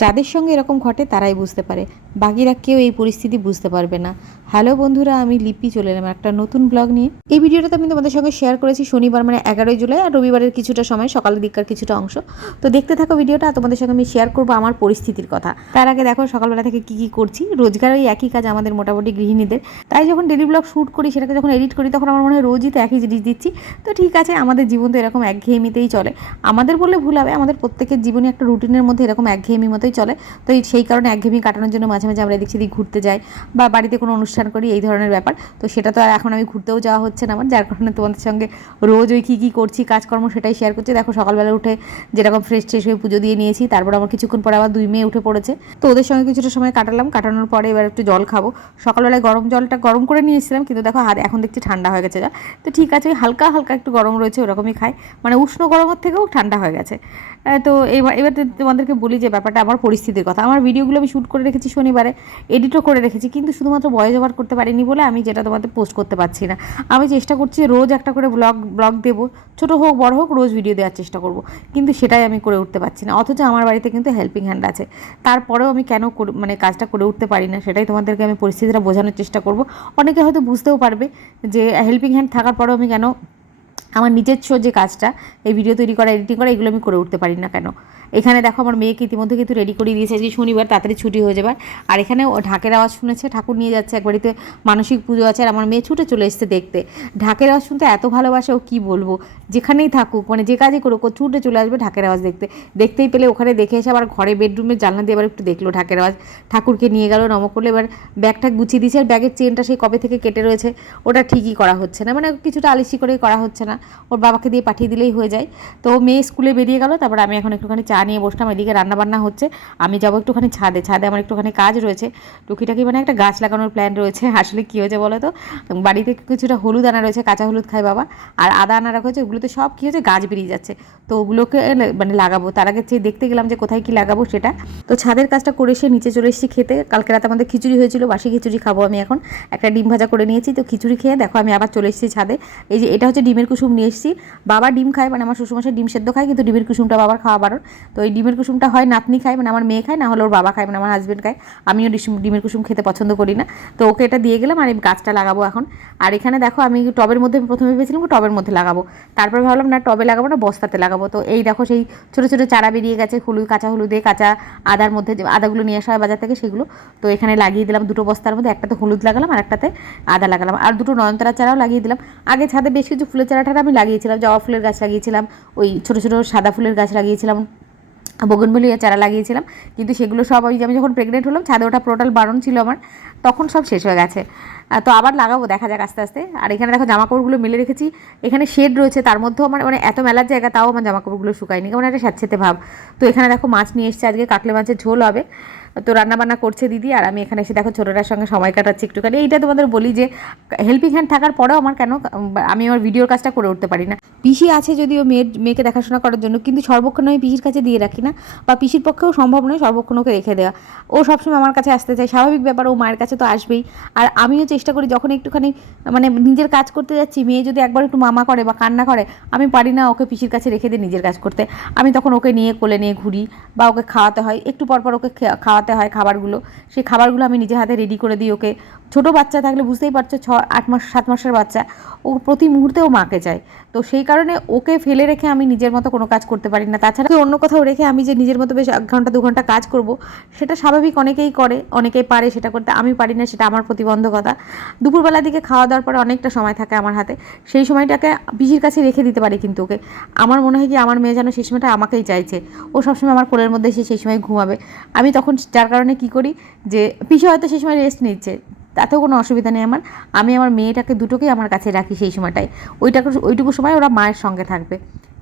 যাদের সঙ্গে এরকম ঘটে তারাই বুঝতে পারে, বাকিরা কেউ এই পরিস্থিতি বুঝতে পারবে না। হ্যালো বন্ধুরা, আমি লিপি চলে এলাম একটা নতুন ব্লগ নিয়ে। এই ভিডিওটাতে আমি তোমাদের সঙ্গে শেয়ার করেছি শনিবার মানে 11ই জুলাই আর রবিবারের কিছুটা সময়, সকালের দিককার কিছুটা অংশ। তো দেখতে থাকো ভিডিওটা, তোমাদের সঙ্গে আমি শেয়ার করবো আমার পরিস্থিতির কথা। তার আগে দেখো সকালবেলা থেকে কী করছি। রোজগার ওই একই কাজ আমাদের মোটামুটি গৃহিণীদের, তাই যখন ডেলি ব্লগ শ্যুট করি সেটাকে যখন এডিট করি তখন আমার মনে হয় রোজই তো একই জিনিস দিচ্ছি। তো ঠিক আছে, আমাদের জীবন তো এরকম একঘেয়েমিতেই চলে। আমাদের বললে ভুল হবে, আমাদের প্রত্যেকের জীবনে একটা রুটিনের মধ্যে এরকম একঘেয়েমি মতোই চলে। তো সেই কারণে একঘেয়েমি কাটানোর জন্য মাঝে মাঝে আমরা এদিক সেদিক ঘুরতে যাই বা বাড়িতে কোনো অনুষ্ঠান করি, এই ধরনের ব্যাপার। তো সেটা তো আর এখন আমি ঘুরতেও যাওয়া হচ্ছে না আমার, যার কারণে তোমাদের সঙ্গে রোজ ওই কী করছি কাজকর্ম সেটাই শেয়ার করছি। দেখো সকালবেলা উঠে যেরকম ফ্রেশ হয়ে পুজো দিয়ে নিয়েছি, তারপর আমার কিছুক্ষণ পরে আবার 2 মেয়ে উঠে পড়েছে। তো ওদের সঙ্গে কিছুটা সময় কাটানোর পরে এবার একটু জল খাবো। সকালবেলায় গরম জলটা গরম করে নিয়ে এসেছিলাম, কিন্তু দেখো এখন দেখছি ঠান্ডা হয়ে গেছে জল। তো ঠিক আছে, ওই হালকা হালকা একটু গরম রয়েছে ওরকমই খাই, মানে উষ্ণ গরমের থেকেও ঠান্ডা হয়ে গেছে। তো এবার তোমাদেরকে বলি যে ব্যাপারটা আমার পরিস্থিতির কথা। আমার ভিডিওগুলো আমি শ্যুট করে রেখেছি শনিবারে, এডিটও করে রেখেছি, কিন্তু শুধুমাত্র ভয়েস ওভার করতে পারিনি বলে আমি যেটা তোমাদের পোস্ট করতে পারছি না। আমি চেষ্টা করছি রোজ একটা করে ব্লগ দেবো, ছোটো হোক বড় হোক, রোজ ভিডিও দেওয়ার চেষ্টা করব, কিন্তু সেটাই আমি করে উঠতে পারছি না। অথচ আমার বাড়িতে কিন্তু হেল্পিং হ্যান্ড আছে, তারপরেও আমি কেন মানে কাজটা করে উঠতে পারি না, সেটাই তোমাদেরকে আমি পরিস্থিতিটা বোঝানোর চেষ্টা করব। অনেকে হয়তো বুঝতেও পারবে যে হেল্পিং হ্যান্ড থাকার পরেও আমি কেন আমার নিজস্ব যে কাজটা, এই ভিডিও তৈরি করা, এডিটিং করা, এগুলো আমি করে উঠতে পারি না কেন। এখানে দেখো আমার মেয়েকে ইতিমধ্যে কিন্তু রেডি করে দিয়েছে, আজকে শনিবার তাড়াতাড়ি ছুটি হয়ে যাবার। আর এখানে ঢাকের আওয়াজ শুনেছে, ঠাকুর নিয়ে যাচ্ছে এক বাড়িতে, মানসিক পুজো আছে, আর আমার মেয়ে ছুটে চলে এসছে দেখতে। ঢাকের আওয়াজ শুনতে এত ভালোবাসে ও, কী বলবো। যেখানেই থাকুক, মানে যে কাজই করুক, ও ছুটে চলে আসবে ঢাকের আওয়াজ দেখতেই পেলে ওখানে দেখে এসে আবার ঘরে বেডরুমের জানলা দিয়ে এবার একটু দেখলো ঢাকের আওয়াজ, ঠাকুরকে নিয়ে গেল নম করলে। এবার ব্যাগটা গুছিয়ে দিয়েছে, আর ব্যাগের চেনটা সেই কবে থেকে কেটে রয়েছে, ওটা ঠিকই করা হচ্ছে না, মানে কিছুটা আলিশি করেই করা হচ্ছে না, ওর বাবাকে দিয়ে পাঠিয়ে দিলেই হয়ে যায়। তো মেয়ে স্কুলে বেরিয়ে গেল, তারপর আমি এখন একটুখানি চা নিয়ে বসলাম, এদিকে রান্নাবান্না হচ্ছে। আমি যাবো একটুখানি ছাদে আমার একটুখানি কাজ রয়েছে টুকিটাকি, মানে একটা গাছ লাগানোর প্ল্যান রয়েছে। আসলে কী হয়েছে বলো তো, বাড়িতে কিছুটা হলুদ আনা রয়েছে, কাঁচা হলুদ খায় বাবা, আর আদা আনা রাখা হয়েছে, ওগুলোতে সব কী হয়েছে গাছ বেরিয়ে যাচ্ছে। তো ওগুলোকে মানে লাগাবো, তার আগে দেখতে গেলাম যে কোথায় কী লাগাবো সেটা। তো ছাদের কাজটা করে এসে নিচে চলে এসেছি খেতে। কালকে রাতে আমাদের খিচুড়ি হয়েছিল, বাসি খিচুড়ি খাবো আমি এখন। একটা ডিম ভাজা করে নিয়েছি, তো খিচুড়ি খেয়ে দেখো আমি আবার চলে এসেছি ছাদে। এই যে এটা হচ্ছে ডিমের কুসুম নিয়ে এসেছি। বাবা ডিম খায়, মানে আমার শ্বশুরমশাই ডিম সেদ্ধ খায়, কিন্তু ডিমের কুসুমটা বাবার খাওয়া বারণ। তো এই ডিমের কুসুমটা হয় নাতনি খায়, মানে আমার মেয়ে খায়, না হলে ওর বাবা খায়, মানে আমার হাজব্যান্ড খায়। আমিও ডিমের কুসুম খেতে পছন্দ করি না। তো ওকে এটা দিয়ে গেলাম, আর এই গাছটা লাগাবো এখন। আর এখানে দেখো আমি টবের মধ্যে প্রথমে ভেবেছিলাম টবের মধ্যে লাগাবো, তারপর ভাবলাম না টবে লাগাবো না, বস্তাতে লাগাবো। তো এই দেখো সেই ছোটো ছোটো চারা বেরিয়ে গেছে, কাঁচা হলুদে, কাঁচা আদার মধ্যে, যে আদাগুলো নিয়ে আসা হয় বাজার থেকে, সেগুলো তো এখানে লাগিয়ে দিলাম 2টো বস্তার মধ্যে। একটাতে হলুদ লাগালাম আর একটাতে আদা লাগালাম, আর 2টো নয়নতারা চারাও লাগিয়ে দিলাম। আগে ছাদে বেশ কিছু ফুলের চারাটা আমি লাগিয়েছিলাম, জবা ফুলের গাছ লাগিয়েছিলাম, ওই ছোটো ছোটো সাদা ফুলের গাছ লাগিয়েছিলাম, বগনভেলিয়া চারা লাগিয়েছিলাম, কিন্তু সেগুলো সব ওই যে আমি যখন প্রেগনেন্ট হলাম ছাদে ওটা টোটাল বারণ ছিল আমার, তখন সব শেষ হয়ে গেছে। তো আবার লাগাবো, দেখা যাক আস্তে আস্তে। আর এখানে দেখো জামাকাপড়গুলো মেলে রেখেছি, এখানে শেড রয়েছে, তার মধ্যেও আমার মানে এত মেলার জায়গা, তাও আমার জামাকাপড়গুলো শুকায়নি, কেমন একটা স্যাঁতসেঁতে ভাব। তো এখানে দেখো মাছ নিয়ে এসছে, আজকে কাতলা মাছের ঝোল হবে। তো রান্নাবান্না করছে দিদি, আর আমি এখানে এসে দেখো ছোটোটার সঙ্গে সময় কাটাচ্ছি একটুখানি। এইটা তোমাদের বলি যে হেল্পিং হ্যান্ড থাকার পরেও আমার কেন আমি আমার ভিডিওর কাজটা করে উঠতে পারি না। পিসি আছে যদিও মেয়েকে দেখাশোনা করার জন্য, কিন্তু সর্বক্ষণ আমি পিসির কাছে দিয়ে রাখি না, বা পিসির পক্ষেও সম্ভব নয় সর্বক্ষণ ওকে রেখে দেওয়া। ও সবসময় আমার কাছে আসতে চায়, স্বাভাবিক ব্যাপার, ও মায়ের কাছে তো আসবেই। আর আমিও চেষ্টা করি যখন একটুখানি মানে নিজের কাজ করতে যাচ্ছি, মেয়ে যদি একবার একটু মামা করে বা কান্না করে, আমি পারি না ওকে পিসির কাছে রেখে দিয়ে নিজের কাজ করতে। আমি তখন ওকে নিয়ে কোলে নিয়ে ঘুরি, বা ওকে খাওয়াতে হয়, একটু পরপর ওকে খাওয়াতে হয় খাবারগুলো, সেই খাবারগুলো আমি নিজের হাতে রেডি করে দিই ওকে। ছোটো বাচ্চা থাকলে বুঝতেই পারছো, 8 মাস 7 মাসের বাচ্চা, ও প্রতি মুহূর্তে ও মাকে চায়। তো সেই কারণে ওকে ফেলে রেখে আমি নিজের মতো কোনো কাজ করতে পারি না। তাছাড়া অন্য কোথাও রেখে আমি যে নিজের মতো বেশ 1 ঘন্টা 2 ঘন্টা কাজ করব, সেটা স্বাভাবিক, অনেকেই করে, অনেকেই পারে সেটা করতে, আমি পারি না, সেটা আমার প্রতিবন্ধকতা। দুপুরবেলার দিকে খাওয়া দাওয়ার পরে অনেকটা সময় থাকে আমার হাতে, সেই সময়টাকে পিসির কাছে রেখে দিতে পারি, কিন্তু ওকে আমার মনে হয় কি আমার মেয়ে যেন সেই সময়টা আমাকেই চাইছে, ও সবসময় আমার কোলের মধ্যে এসে সেই সময় ঘুমাবে। আমি তখন যার কারণে কী করি, যে পিসি হয়তো সেই সময় রেস্ট নিচ্ছে, তাতেও কোনো অসুবিধা নেই আমার, আমি আমার মেয়েটাকে দুটোকেই আমার কাছে রাখি সেই সময়টায়। ওইটুকু সময় ওরা মায়ের সঙ্গে থাকবে,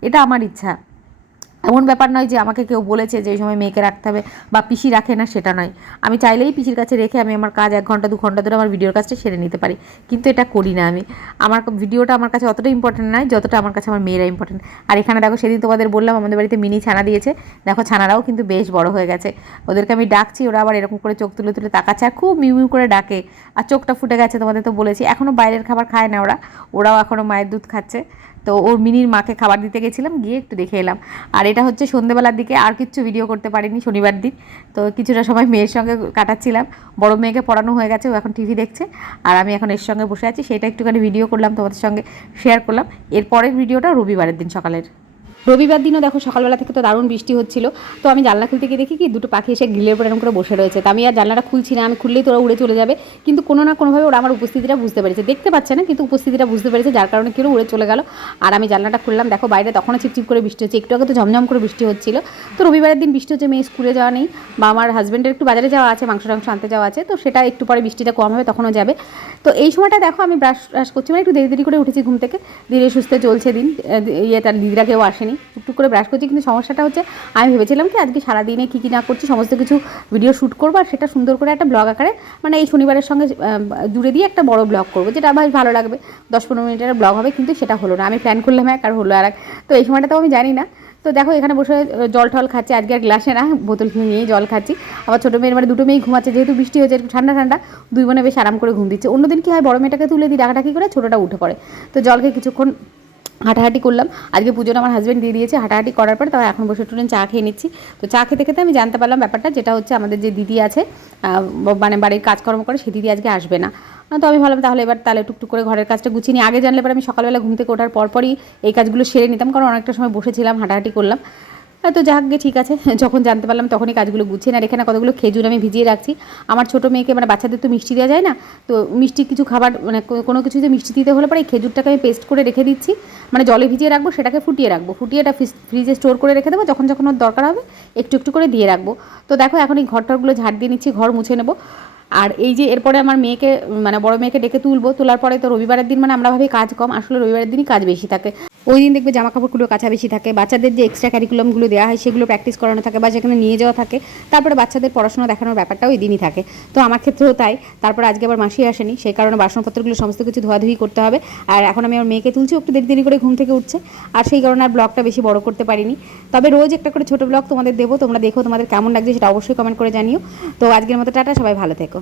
এটা আমার ইচ্ছা। এমন ব্যাপার নয় যে আমাকে কেউ বলেছে যে এই সময় মেয়েকে রাখতে হবে, বা পিসি রাখে না, সেটা নয়। আমি চাইলেই পিসির কাছে রেখে আমি আমার কাজ 1 ঘন্টা 2 ঘন্টা ধরে আমার ভিডিওর কাজটা সেরে নিতে পারি, কিন্তু এটা করি না আমি। আমার ভিডিওটা আমার কাছে অতটা ইম্পর্টেন্ট নয় যতটা আমার কাছে আমার মেয়েরা ইম্পর্টেন্ট। আর এখানে দেখো সেদিন তোমাদের বললাম আমাদের বাড়িতে মিনি ছানা দিয়েছে, দেখো ছানারাও কিন্তু বেশ বড় হয়ে গেছে। ওদেরকে আমি ডাকছি, ওরা আবার এরকম করে চোখ তুলে তুলে তাকাচ্ছে, আর খুব মিউ মিউ করে ডাকে, আর চোখটা ফুটে গেছে, তোমাদের তো বলেছি। এখনও বাইরের খাবার খায় না ওরাও এখনও মায়ের দুধ খাচ্ছে। তো ওর মিনির মাকে খাবার দিতে গেছিলাম, গিয়ে একটু দেখে এলাম। আর এটা হচ্ছে সন্ধ্যেবেলার দিকে, আর কিচ্ছু ভিডিও করতে পারিনি শনিবার দিন। তো কিছুটা সময় মেয়ের সঙ্গে কাটাচ্ছিলাম, বড় মেয়েকে পড়ানো হয়ে গেছে, ও এখন টিভি দেখছে, আর আমি এখন এর সঙ্গে বসে আছি, সেটা একটুখানি ভিডিও করলাম, তোমাদের সঙ্গে শেয়ার করলাম। এরপরের ভিডিওটা রবিবারের দিন সকালের। রবিবার দিনও দেখো সকালবেলা থেকে তো দারুণ বৃষ্টি হচ্ছিল। তো আমি জানলা খুলতে গিয়ে দেখি কি দুটো পাখি এসে গ্রিলের উপর এরকম করে বসে রয়েছে। তো আমি আর জানলাটা খুলছি না, আমি খুললেই তো ওরা উড়ে চলে যাবে। কিন্তু কোনো না কোনোভাবে ওরা আমার উপস্থিতিটা বুঝতে পেরেছে, দেখতে পাচ্ছে না কিন্তু উপস্থিতিটা বুঝতে পেরেছে, যার কারণে কেউ উড়ে চলে গেল। আর আমি জানলাটা খুললাম, দেখো বাইরে তখনও চিপচিপ করে বৃষ্টি হচ্ছে, একটু আগে তো ঝমঝম করে বৃষ্টি হচ্ছিল। তো রবিবারের দিন বৃষ্টি হচ্ছে, মেয়ে স্কুলে যাওয়া নেই, বা আমার হাজব্যান্ডের একটু বাজারে যাওয়া আছে, মাংস টাংস আনতে যাওয়া আছে, তো সেটা একটু পরে বৃষ্টিটা কম হবে তখনও যাবে। তো এই সময়টা দেখো আমি ব্রাশ করছি, মানে একটু দেরি দেরি করে উঠেছি ঘুম থেকে, ধীরে সুস্থে চলছে দিন। তার দিদিরা কেউ আসেনি, টুকটুক করে ব্রাশ করছি। কিন্তু সমস্যাটা হচ্ছে আমি ভেবেছিলাম কি আজকে সারাদিনে কী কী না করছি সমস্ত কিছু ভিডিও শ্যুট করবো, আর সেটা সুন্দর করে একটা ব্লগ আকারে, মানে এই শনিবারের সঙ্গে জুড়ে দিয়ে একটা বড় ব্লগ করবো, যেটা বেশ ভালো লাগবে, 10-15 মিনিটের ব্লগ হবে। কিন্তু সেটা হলো না, আমি প্ল্যান করলাম এক আর হলো আর এক। তো এই সময়টা তো আমি জানি না। তো দেখো এখানে বসে জল টল খাচ্ছি, আজকে আর গ্লাসে না, বোতল নিয়েই জল খাচ্ছি। আবার ছোটো মেয়ের মানে দুটো মেয়েই ঘুমাচ্ছে, যেহেতু বৃষ্টি হচ্ছে একটু ঠান্ডা ঠান্ডা, দুই বোনে বেশ আরাম করে ঘুম দিচ্ছে। অন্যদিন কী হয়, বড় মেয়েটাকে তুলে দিই ডাকাডাকি করে, ছোটোটা উঠে পড়ে। তো জল খেয়ে কিছুক্ষণ হাঁটাহাঁটি করলাম। আজকে পুজোটা আমার হাজব্যান্ড দিয়ে দিয়েছে, হাঁটাহাঁটি করার পর তারপর এখন বসে একটু চা খেয়ে নিচ্ছি। তো চা খেতে খেতে আমি জানতে পারলাম ব্যাপারটা, যেটা হচ্ছে আমাদের যে দিদি আছে, মানে বাড়ির কাজকর্ম করে, সেই দিদি আজকে আসবে না। তো আমি ভাবলাম তাহলে টুকটুক করে ঘরের কাজটা গুছিয়ে নিই। আগে জানলে পরে আমি সকালবেলা ঘুম থেকে ওঠার পরপরই এই কাজগুলো সেরে নিতাম, কারণ অনেকটা সময় বসেছিলাম, হাঁটাহাঁটি করলাম। তো যাক গে, ঠিক আছে, যখন জানতে পারলাম তখনই কাজগুলো গুছিয়ে। আর এখানে কতগুলো খেজুর আমি ভিজিয়ে রাখছি। আমার ছোটো মেয়েকে, মানে বাচ্চাদের তো মিষ্টি দেওয়া যায় না, তো মিষ্টি কিছু খাবার, মানে কোনো কিছুতে মিষ্টি দিতে হলে পরে এই খেজুরটাকে আমি পেস্ট করে রেখে দিচ্ছি, মানে জলে ভিজিয়ে রাখবো, সেটাকে ফুটিয়ে রাখবো, ফুটিয়ে এটা ফ্রিজে স্টোর করে রেখে দেবো, যখন যখন ওর দরকার হবে একটু একটু করে দিয়ে রাখবো। তো দেখো এখন এই ঘরটরগুলো ঝাড় দিয়ে নিচ্ছি, ঘর মুছে নেবো। আর এই যে এরপরে আমার মেয়েকে, মানে বড় মেয়েকে ডেকে তুলবো, তোলার পরে তো রবিবারের দিন মানে আমরা ভাবি কাজ কম, আসলে রবিবারের দিনই কাজ বেশি থাকে। ওই দিন দেখবে জামা কাপড়গুলো কাছা বেশি থাকে, বাচ্চাদের যে এক্সট্রা কারিকুলামগুলো দেওয়া হয় সেগুলো প্র্যাকটিস করানো থাকে, বা সেখানে নিয়ে যাওয়া থাকে, তারপরে বাচ্চাদের পড়াশোনা দেখানোর ব্যাপারটাও ওই দিনই থাকে। তো আমার ক্ষেত্রেও তাই। তারপরে আজকে আবার মাসি আসেনি, সেই কারণে বাসনপত্রগুলো সমস্ত কিছু ধোয়াধুয়ি করতে হবে। আর এখন আমি আমার মেয়েকে তুলছি, একটু দেরি দেরি করে ঘুম থেকে উঠছে, আর সেই কারণে আর ব্লগটা বেশি বড় করতে পারিনি। তবে রোজ একটা করে ছোটো ব্লগ তোমাদের দেবো, তোমরা দেখো তোমাদের কেমন লাগছে সেটা অবশ্যই কমেন্ট করে জানিও। তো আজকের মতো টাটা, সবাই ভালো থেকো।